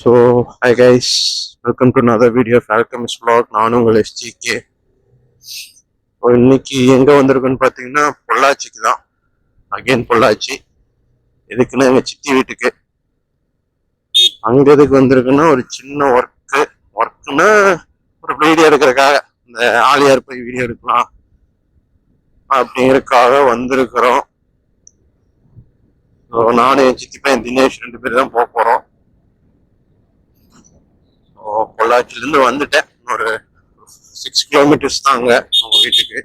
So hi guys, welcome to another video of Alchemist vlog. நானும் உங்கள் எஸ்ஜிகே. இன்னைக்கு எங்கே வந்திருக்குன்னு பார்த்தீங்கன்னா பொள்ளாச்சிக்கு தான். அகைன் பொள்ளாச்சி. எதுக்குன்னா எங்கள் சித்தி வீட்டுக்கு. அங்கே எதுக்கு வந்திருக்குன்னா ஒரு சின்ன ஒர்க்குன்னா ஒரு வீடியோ எடுக்கிறதுக்காக, இந்த ஆலியார் போய் வீடியோ எடுக்கலாம் அப்படிங்கிறதுக்காக வந்திருக்கிறோம். ஸோ நானும் என் சித்தி பையன் தினேஷ் 2 பேர் தான் போக போகிறோம். பொள்ளாச்சிலேருந்து வந்துட்டேன். ஒரு 6 கிலோமீட்டர்ஸ் தான் அங்கே அவங்க வீட்டுக்கு.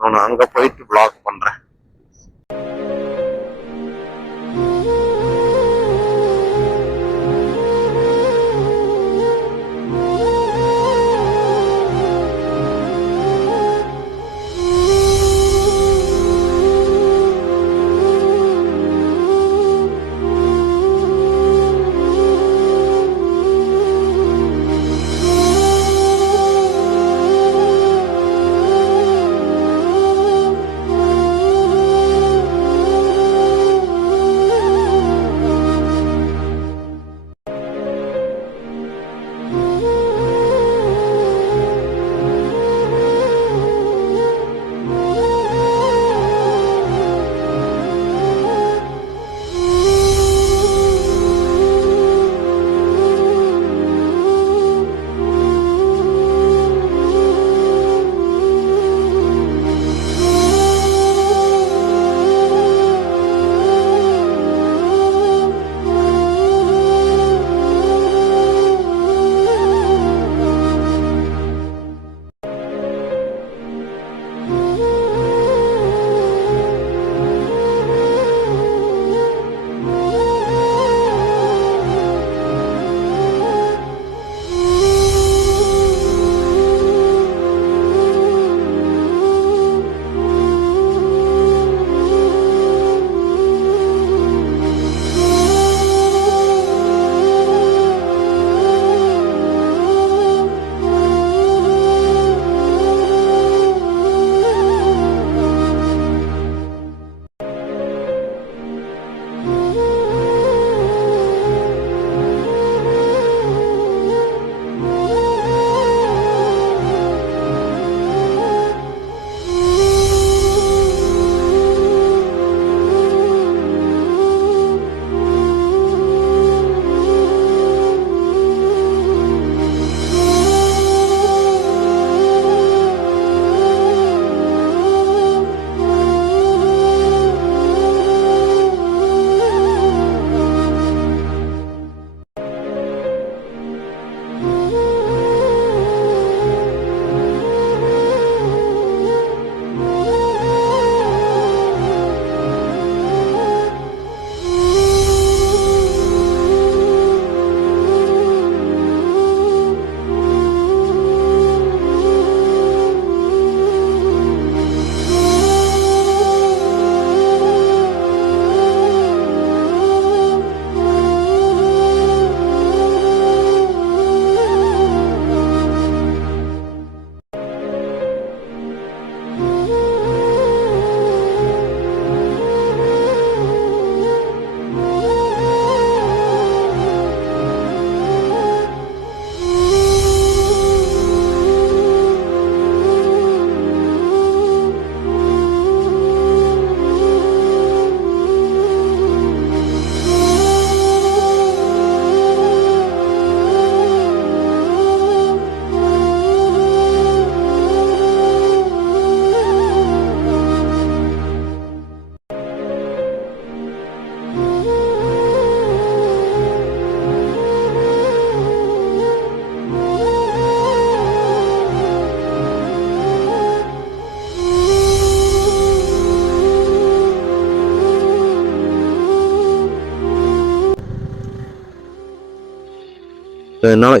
நான் அங்கே போயிட்டு vlog பண்ணுறேன்.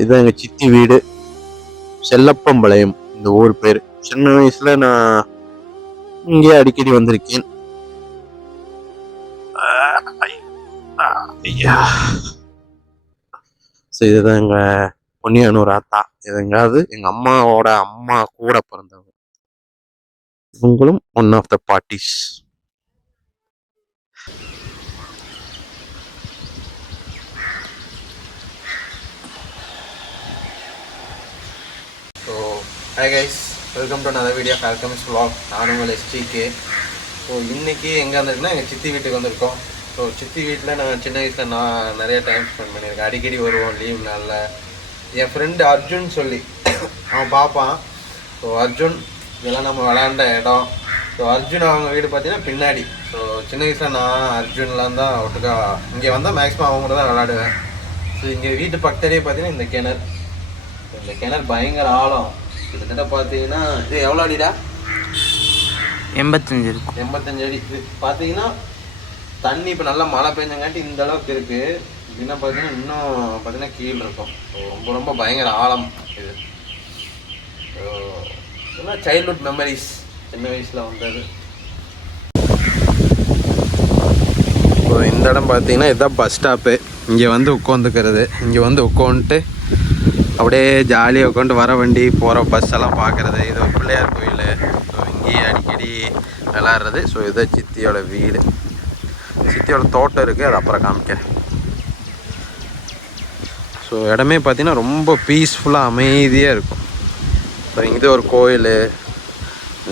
இதான் எங்க சித்தி வீடு, செல்லப்பம்பாளையம் இந்த ஊர் பேர். சின்ன வயசுல நான் இங்கே அடிக்கடி வந்திருக்கேன். இதுதான் எங்க பொன்னியானூர் ஆத்தா. இது எங்காவது எங்க அம்மாவோட அம்மா கூட பிறந்தவங்க. இவங்களும் one of the parties. Hi guys, welcome to another video of Alchemist vlog. நான் உங்கள் STK. ஸோ இன்றைக்கி எங்கே வந்திருக்குன்னா எங்கள் சித்தி வீட்டுக்கு வந்திருக்கோம். ஸோ சித்தி வீட்டில் நான் சின்ன வயசில் நான் நிறைய டைம் ஸ்பெண்ட் பண்ணியிருக்கேன். அடிக்கடி வருவோம் லீவ் நாளில். என் ஃப்ரெண்டு அர்ஜுன் சொல்லி அவன் பார்ப்பான். ஸோ அர்ஜுன் இதெல்லாம் நம்ம விளாண்ட இடம். ஸோ அர்ஜுன் அவங்க வீடு பார்த்தீங்கன்னா பின்னாடி. ஸோ சின்ன வயசில் நான் அர்ஜுன்லாம் தான் ஒட்டுக்கா இங்கே வந்தால் மேக்ஸிமம் அவங்க கூட தான் விளாடுவேன். ஸோ இங்கே வீட்டு பக்கத்துலேயே பார்த்தீங்கன்னா இந்த கிணறு. இந்த கிணறு பயங்கர ஆழம். கிட்டத்தட்ட பார்த்தீங்கன்னா இது எவ்வளோ அடிடா? 85 இருக்கும். 85 அடி. இது பார்த்தீங்கன்னா தண்ணி இப்போ நல்லா மழை பெஞ்சங்காட்டி இந்த அளவுக்கு இருக்குது. இதுனா பார்த்தீங்கன்னா இன்னும் பார்த்தீங்கன்னா கீழே இருக்கும். ஸோ ரொம்ப ரொம்ப பயங்கர ஆழம் இது. ஸோ இதெல்லாம் சைல்ட்ஹுட் மெமரிஸ், சின்ன வயசில் வந்தது. ஸோ இந்த இடம் பார்த்தீங்கன்னா இதுதான் பஸ் ஸ்டாப்பு. இங்கே வந்து உட்காந்துக்கிறது. இங்கே வந்து உட்காந்துட்டு அப்படியே ஜாலியாக உட்காந்து வர வண்டி போகிற பஸ் எல்லாம் பார்க்குறது. இது ஒரு பிள்ளையார் கோயில். ஸோ இங்கேயே அடிக்கடி விளாட்றது. ஸோ இதை சித்தியோட வீடு. சித்தியோட தோட்டம் இருக்குது, அது அப்புறம் காமிக்கிறேன். ஸோ இடமே பார்த்தீங்கன்னா ரொம்ப பீஸ்ஃபுல்லாக அமைதியாக இருக்கும். ஸோ இங்கே ஒரு கோயில்,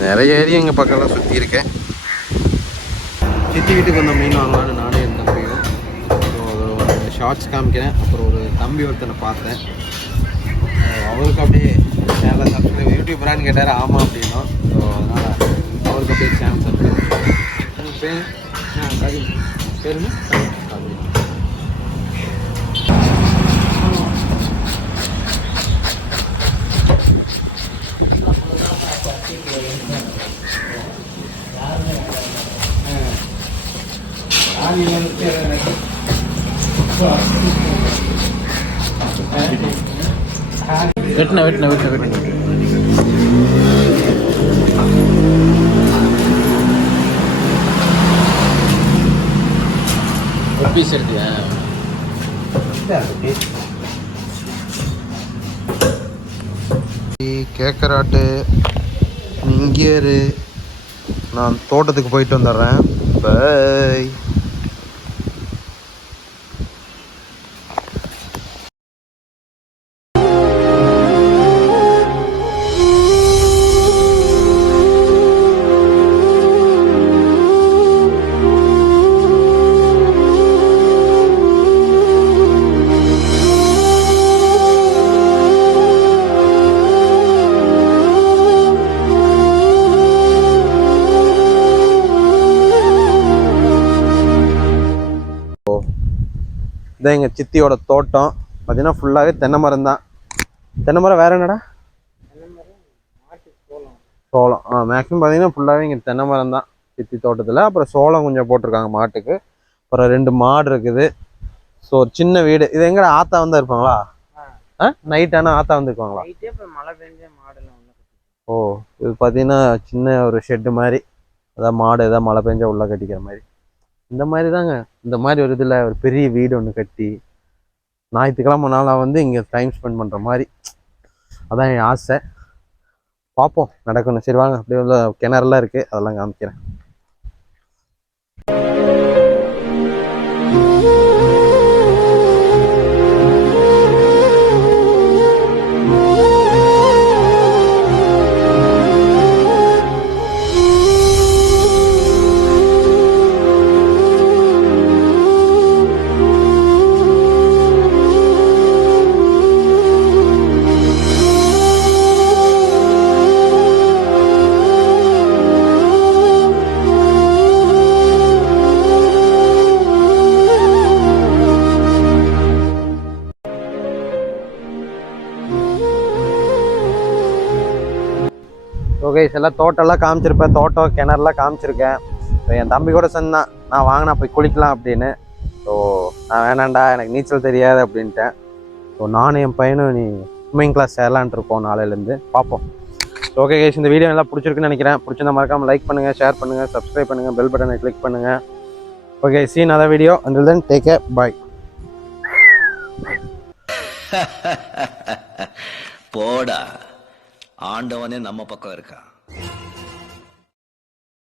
நிறைய ஏரியா எங்கள் பக்கம்லாம் சுற்றி இருக்கேன். சித்தி வீட்டுக்கு வந்த மீன் வாங்கலான்னு நானே என் தம்பியும். ஸோ ஒரு ஷார்ட்ஸ் காமிக்கிறேன். அப்புறம் ஒரு தம்பி ஒருத்தனை பார்த்தேன். அவருக்கு அப்படியே சேனலை சப்ஸ்கிரைப் யூடியூப்ரான்னு கேட்டார். ஆமாம் அப்படின்னா. ஸோ அதனால் அவருக்கு அப்படியே சேனல் சப்ஸ்கிரைப். பேர் பேருன்னு வெட்டின ஒரு பீஸ் எடுத்தியா? கேக்கராட்டு இங்கே இரு. நான் தோட்டத்துக்கு போயிட்டு வந்துடுறேன். பை. இதான் எங்கள் சித்தியோட தோட்டம். பார்த்தீங்கன்னா ஃபுல்லாகவே தென்னை மரம் தான். தென்னை மரம் வேறு என்னடா? சோளம். மேக்ஸிமம் பார்த்தீங்கன்னா ஃபுல்லாகவே இங்கே தென்னை மரம் தான் சித்தி தோட்டத்தில். அப்புறம் சோளம் கொஞ்சம் போட்டிருக்காங்க மாட்டுக்கு. அப்புறம் 2 மாடு இருக்குது. ஸோ ஒரு சின்ன வீடு. இது எங்கடா ஆத்தா வந்து இருப்பாங்களா? நைட் ஆனால் ஆத்தா வந்து இருப்பாங்களா? மழை பெஞ்ச மாடெல்லாம். ஓ, இது பார்த்தீங்கன்னா சின்ன ஒரு ஷெட்டு மாதிரி. அதான் மாடு எதாவது மழை பெஞ்சா உள்ளே கட்டிக்கிற மாதிரி. இந்த மாதிரி தாங்க. இந்த மாதிரி ஒரு இதில் ஒரு பெரிய வீடு ஒன்று கட்டி ஞாயிற்றுக்கிழமை நாளாக வந்து இங்கே டைம் ஸ்பெண்ட் பண்ணுற மாதிரி. அதான் என் ஆசை. பார்ப்போம் நடக்கணும். சரி வாங்க, அப்படியே உள்ள கிணறுலாம் இருக்குது, அதெல்லாம் காமிக்கிறேன். ஓகே, எல்லாம் தோட்டம்லாம் காமிச்சிருப்பேன். தோட்டம் கிணறுலாம் காமிச்சிருக்கேன். ஸோ என் தம்பி கூட சொன்னான், நான் வாங்கினா போய் குளிக்கலாம் அப்படின்னு. ஸோ நான் வேணாண்டா, எனக்கு நீச்சல் தெரியாது அப்படின்ட்டேன். ஸோ நானும் என் பையனும் நீ ஸ்விம்மிங் கிளாஸ் சேரலான்ட்டு இருக்கோம் நாளையிலேருந்து. பார்ப்போம். ஸோ ஓகே கைஸ், இந்த வீடியோ நல்லா பிடிச்சிருக்குன்னு நினைக்கிறேன். பிடிச்சிருந்தா மறக்காமல் லைக் பண்ணுங்கள், ஷேர் பண்ணுங்கள், சப்ஸ்கிரைப் பண்ணுங்கள், பெல் பட்டனை கிளிக் பண்ணுங்கள். Okay, see you another video. Until then, take care. Bye. போடா, ஆண்டவனே நம்ம பக்கம் இருக்கா.